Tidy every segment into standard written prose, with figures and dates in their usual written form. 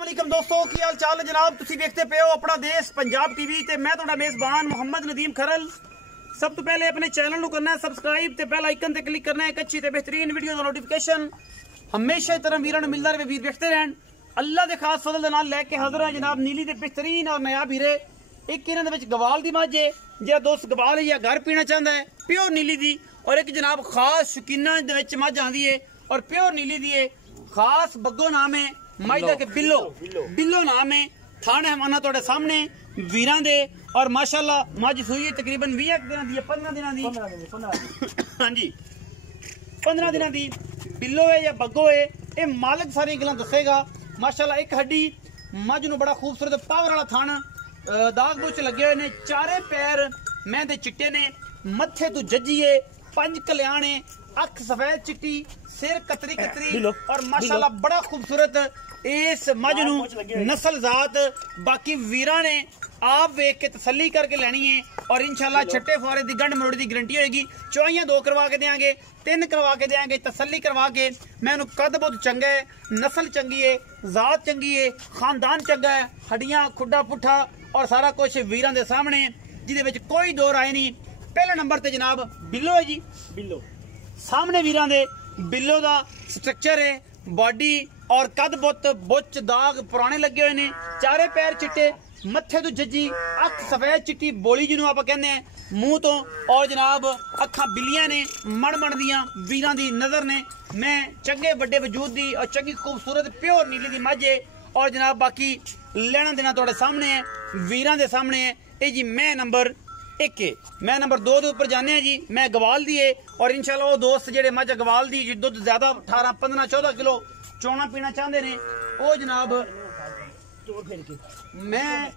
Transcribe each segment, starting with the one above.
अस्सलामुअलैकुम दोस्तों की हाल चाल है जनाब। तुसी देखते पे हो अपना देश पंजाब टीवी ते मैं तुहाडा मेजबान मोहम्मद नदीम खरल। सब तो पहले अपने चैनल को करना है सबसक्राइब ते बेल आइकन ते क्लिक करना है। एक अच्छी ते बेहतरीन वीडियो का नोटिफिकेशन हमेशा इस तरह वीरां नूं मिलदा रहे। वीर देखते रहन। अल्लाह दे खास फजल दे नाल लेके हाजिर है जनाब नीली ते बेहतरीन और नया वीरे। एक इन्हां दे विच गवाल दी मझ है जेड़ा दोस्त गवाल है या घर पीना चाहता है प्योर नीली दी, और एक जनाब खास शौकीना दे विच मझ आंदी है और प्योर नीली दी है। खास बग्गो नाम है माइदा के बिल्लो नाम है। थाना हमाना तोड़े सामने वीरां दे और माशाल्लाह मझ सुई है तकरीबन 20 दिन दी 15 दिन दी हाँ जी 15 दिन दी बिल्लो है या बग्गो है। ये मालिक सारी गल्लां दसेगा माशाल्लाह। एक हड्डी मझ नूं बड़ा खूबसूरत पावर वाला थान दाग बुच लगे हुए ने। चारे पैर मैं दे चिट्टे ने, मत्थे तू जज्जिए, 5 कल्याणे, अख सफेद चिट्टी, सिर कतरी कतरी और माशाल्लाह बड़ा खूबसूरत इस मझ नूं नस्ल जात। बाकी वीरां ने आप वेख के तसल्ली करके लेनी है और इंशाल्लाह छट्टे फुआरे दी गंढ मरोड़ दी गारंटी होगी। चौइयां 2 करवा के देंगे, 3 करवा के देंगे, तसल्ली करवा के। मैं कद बहुत चंगा है, नस्ल चंगी है, जात चंगी है, खानदान चंगा है, हड्डियां खुड्डा पुट्ठा और सारा कुछ वीरां दे सामने जिहदे विच कोई दो राय नहीं। पहले नंबर ते जनाब बिल्लो है जी। बिल्लो सामने वीरां दे बिल्लो दा स्ट्रक्चर है, बॉडी और कद बुच दाग पुराने लगे हुए ने। चारे पैर चिट्टे, मत्थे तो जज्जी, अख सफेद चिट्टी बोली जिन्हों आप कहते हैं मुंह तो, और जनाब अखा बिलियां ने मण दियां वीरां दी नजर ने। मैं चंगे बड़े वजूद दी और चंगी खूबसूरत प्योर नीली दी मझ है। और जनाब बाकी लेना देना थोड़े सामने है, वीरां दे सामने है। ये जी मैं नंबर 1 है। मैं नंबर 2 के ऊपर जाने हैं जी। मैं गवाल दी है और इंशाल्लाह वो दोस्त जेडे मझ गवाल दी दुध ज्यादा 18 15 14 किलो चौना पीना चाहते ने वो जनाब मैं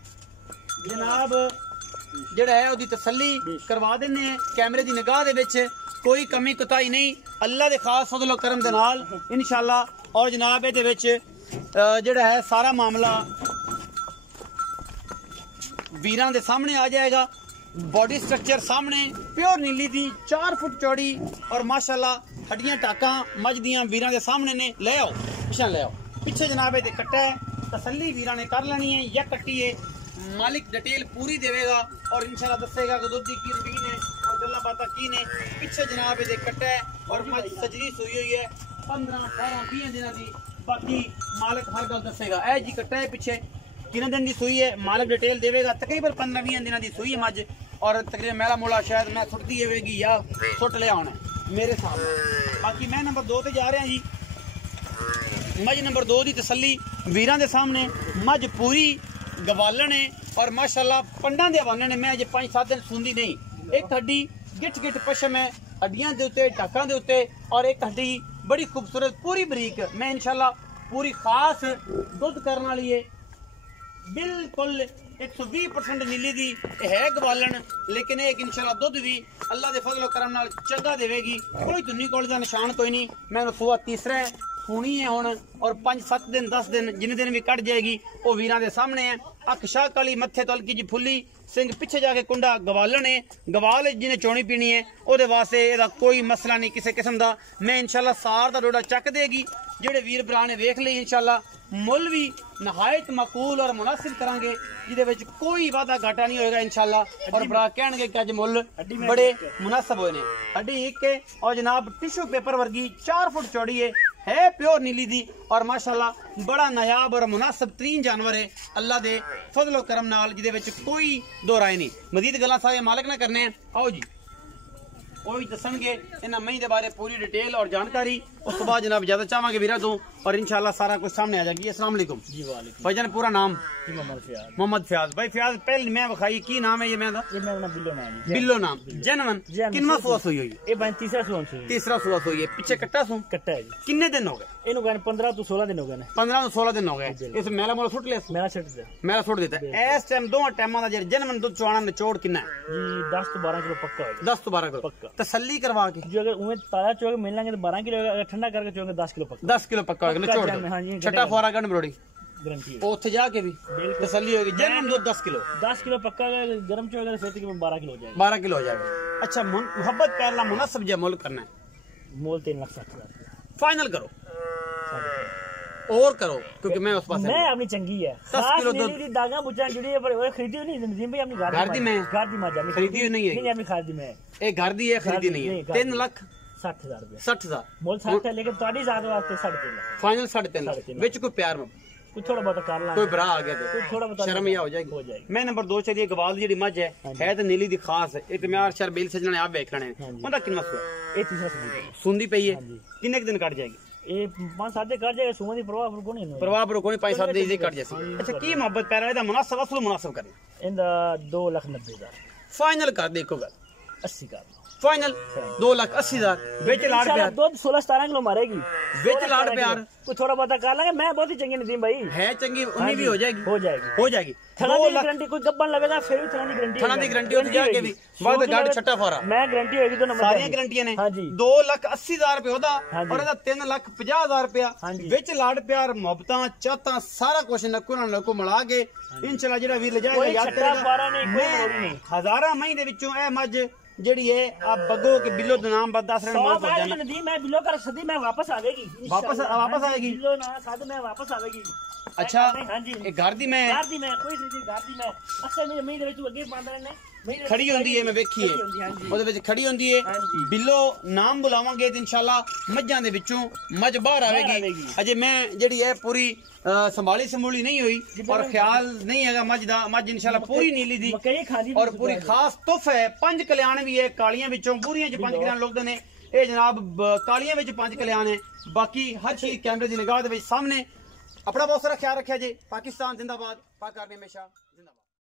जनाब जेड़ा है उसकी तसल्ली करवा देने हैं कैमरे की निगाह दे विच। कोई कमी कुताही नहीं, अल्लाह दे खास फजलो करम दे नाल इंशाल्लाह। और जनाब ये विच जेड़ा है सारा मामला वीरां दे सामने आ जाएगा। बॉडी स्ट्रक्चर सामने प्योर नीली दी 4 फुट चौड़ी और माशाल्लाह हड्डियां टाका मझ दियां वीरां दे सामने ने। ले आओ पिछा ले आओ, पीछे जनाब ये कट्टा है, तसल्ली वीरां ने कर लेनी है या कट्टी है। मालिक डिटेल पूरी देवेगा और इंशाल्लाह दसेगा कि दूध की रूटीन है और गल्ला बात की ने। पीछे जनाब ये कट्टा है और मझ सजरी सोई हुई है 15 18 20 दिन की। बाकी मालिक हर गल दसेगा। ए जी कट्टा है पीछे कितने दिन की सुई है मालिक डिटेल देवेगा। तकरीबन 15-20 दिन की सुई है मझ और तकरीबन मेला मोला शायद मैं सुटती होगी या सुट लिया होना मेरे सामने। बाकी मैं नंबर 2 पे जा रहा जी। मझ नंबर 2 की तसल्ली वीरां दे सामने। मझ पूरी गवालन है और माशाल्लाह पंडा दे हवाले ने। मैं अजे 5-7 दिन सुनती नहीं। एक हड्डी गिट गिट पशम है हड्डियां दे उत्ते टाकां दे उत्ते और एक हड्डी बड़ी खूबसूरत पूरी बरीक। मैं इंशाल्लाह पूरी खास दुध करने वाली है बिल्कुल 120% नीली दी है गवालन। लेकिन एक इंशाल्लाह दुध भी अल्लाह दे फजलो करम नाल चंगा देवेगी। कोई धुन्नी कोल दा निशान कोई नहीं। मैं सुआ तीसरा है खूनी है हुण और 5-7 दिन 10 दिन जिन्ने दिन भी कट जाएगी वो वीरां दे सामने है। अख शाह काली, मत्थे तो हल्की जी फुल्ली, सिंह पिछे जाके कुंडा गवालन है। गवाल जिन्हें चोनी पीनी है ओदे वास्ते एदा कोई मसला नहीं किसी किस्म का। मैं इंशाल्लाह सार दा डोडा चक देगी। जेडे वीर भरा ने वेख ली इंशाल्लाह मुल भी नहायत मकूल और मुनासिब करांगे जिदे विच कोई वादा घाटा नहीं होएगा इंशाल्लाह। और भरा कहणगे कि अज मुल बड़े मुनासिब होए ने। हड्डी एक है और जनाब टिश्यू पेपर वर्गी 4 फुट चौड़ी है प्योर नीली दी और माशाल्लाह बड़ा नायाब और मुनासिब तरीन जानवर है अल्लाह दे फजलो करम नाल जिदे विच कोई दो राय नहीं। मजीद गल्लां सारे मालिक ना करने हैं। आओ जी वो भी दसणगे इन्हां मई दे बारे पूरी डिटेल और जानकारी। उस तो बाद जनाब इजाजत चाहांगे वीरा तो और इंशाल्लाह सारा कुछ सामने आ जाएगी। अस्सलाम वालेकुम जी। वालेकुम भाईजान पूरा नाम मोहम्मद फयाज। भाई फयाज पहले मैं बखाई की नाम है ये मैं बिल्लो नाम बिल्लो नाम जनवन किन्ना सुआ हुई है ये भाई तीसरा सुआ हुई है। पीछे कट्टा सु कट्टा है जी। कितने दिन हो गए इनु गए 15 तो 16 दिन हो गए 15 तो 16 दिन हो गए। इस मेला मोला सुट लिया मेला सुट देता इस टाइम दोवां टाइमां दा जे जनवन दुध चवाना निचोड़ कितना है जी 10 तो 12 किलो पक्का है। 10 तो 12 किलो पक्का तसल्ली करवा के जो अगर उन्हें ताजा चोगे मिल लेंगे तो 12 किलो अगर ठंडा करके चोगे 10 किलो पक्का 10 किलो पक्का निचोड़ छठा फुआरा गंढ मरोड़ी गारंटी उत्थे जाके भी तसल्ली होगी। जनवन दूध 10 किलो पक्का गर्म चोगे फिर तक 12 किलो हो जाएगा 12 किलो हो जाएगा। अच्छा मोहब्बत पहला मुनासिब जे मुल करना है मोल 3,60,000 फाइनल करो और करो क्योंकि मैं उस पास मैं अपनी चंगी है 10 किलो नीली दी दागा बुच्चा जुड़ी है पर खरीदी नहीं नदीम भाई अपनी घर दी मैं घर दी माजा खरीदी नहीं है नहीं अपनी खरीदी मैं ये घर दी है खरीदी नहीं है 3,60,000 रुपए 60,000 मोल 60 है लेकिन तुम्हारी जात वास्ते 3.5 लाख फाइनल 3.5 लाख विच कोई प्यार में कुछ थोड़ा बहुत कर ला कोई भरा आ गया कुछ थोड़ा बहुत शर्म ही हो जाएगी मैं नंबर 2 चलिए गवाल दी मझ है तो नीली दी खास एक म्यार शर बेल सजने आप देख लेने ਉਹਦਾ ਕਿੰਨਾ ਸੂਆ ਇਹ ਤੀਸਰਾ ਸੂਆ ਸੁੰਦੀ ਪਈ ਹੈ ਕਿੰਨੇ ਦਿਨ ਕੱਟ ਜਾਏਗੀ ਇਹ 5-7 ਕੱਟ ਜਾਏਗਾ ਸੂਆ ਦੀ ਪ੍ਰਵਾਹ ਕੋਈ ਨਹੀਂ ਪ੍ਰਵਾਹ ਪਰ ਕੋਈ 5-7 ਦਿਨ ਦੀ ਕੱਟ ਜਾਏਗੀ ਅੱਛਾ ਕੀ ਮੁਹੱਬਤ ਪੈ ਰਿਹਾ ਇਹਦਾ ਮੁਨਾਸਬ ਅਸਲ ਮੁਨਾਸਬ ਕਰਨਾ ਇਹਦਾ 2,90,000 ਫਾਈਨਲ ਕਰ ਦੇ ਇੱਕੋ ਗੱਲ 80 ਕਰ फाइनल 2,80,000 बेच लाड़ प्यार दूध 16-17 किलो मारेगी बेच लाड़ प्यार कुछ थोड़ा बहुत कर लेंगे मैं बहुत ही चंगी नदीम भाई है चंगी उन्हीं भी हो जाएगी हो जाएगी थना की गारंटी कोई गब्बन लगेगा फिर भी थना की गारंटी होती जाके भी बाद गाड़ी छट्टा फोरा मैं गारंटी होगी तो नंबर सारी गारंटियां ने 2,80,000 रुपए होदा और ਇਹਦਾ 3,50,000 रुपया ਵਿੱਚ ਲਾੜ ਪਿਆਰ ਮੁਹੱਬਤਾਂ ਚਾਹਤਾਂ ਸਾਰਾ ਕੁਝ ਨੱਕੂ ਨਾਲ ਨੱਕੂ ਮਿਲਾ ਕੇ ਇਨਸ਼ਾਅੱਲਾ ਜਿਹੜਾ ਵੀਰ ਲੈ ਜਾਏਗਾ ਯਾਦ ਕਰੇਗਾ ਹਜ਼ਾਰਾਂ ਮਹੀਂ ਦੇ ਵਿੱਚੋਂ ਇਹ ਮੱਝ ਜਿਹੜੀ ਹੈ ਆ ਬੱਗੋ ਕੇ ਬਿੱਲੋ ਦਾ ਨਾਮ ਬਦ 10 ਰਨ ਮਾਰ ਪੜ ਜਾਣਾ नदी मैं बिल्लो कर सदी मैं वापस आवेगी वापस आएगी बिल्लो ना साद मैं वापस आवेगी अच्छा हां जी ਇਹ ਘਰ ਦੀ ਮੈਂ कोई सीधी घर दी मैं असल में महीने ਵਿੱਚ ਅੱਗੇ ਪਾਉਂਦੇ ਨੇ ਖੜੀ ਹੁੰਦੀ ਹੈ ਮੈਂ ਵੇਖੀ ਹੈ ਉਹਦੇ ਵਿੱਚ ਖੜੀ ਹੁੰਦੀ ਹੈ ਬਿੱਲੋ ਨਾਮ ਬੁਲਾਵਾਂਗੇ ਤੇ ਇਨਸ਼ਾਅੱਲਾ ਮੱਝਾਂ ਦੇ ਵਿੱਚੋਂ ਮੱਝ ਬਾਹਰ ਆਵੇਗੀ ਅਜੇ ਮੈਂ ਜਿਹੜੀ ਹੈ ਪੂਰੀ ਸੰਭਾਲੀ ਸੰਭੂਲੀ ਨਹੀਂ ਹੋਈ ਔਰ ਖਿਆਲ ਨਹੀਂ ਹੈਗਾ ਮੱਝ ਦਾ ਮੱਝ ਇਨਸ਼ਾਅੱਲਾ ਪੂਰੀ ਨੀਲੀ ਦੀ ਔਰ ਪੂਰੀ ਖਾਸ ਤੋਹਫਾ ਹੈ 5 ਕਲਿਆਣ ਵੀ ਹੈ ਕਾਲੀਆਂ ਵਿੱਚੋਂ ਪੂਰੀਆਂ ਚ 5 ਕਲਿਆਣ ਲੋਕਦੇ ਨੇ ਇਹ ਜਨਾਬ ਕਾਲੀਆਂ ਵਿੱਚ 5 ਕਲਿਆਣ ਹੈ ਬਾਕੀ ਹਰ ਚੀਜ਼ ਕੈਮਰੇ ਦੀ ਨਿਗਾਹ ਦੇ ਵਿੱਚ ਸਾਹਮਣੇ अपना बहुत सारा ख्याल रखा जी पाकिस्तान जिंदाबाद पाक आर्मी हमेशा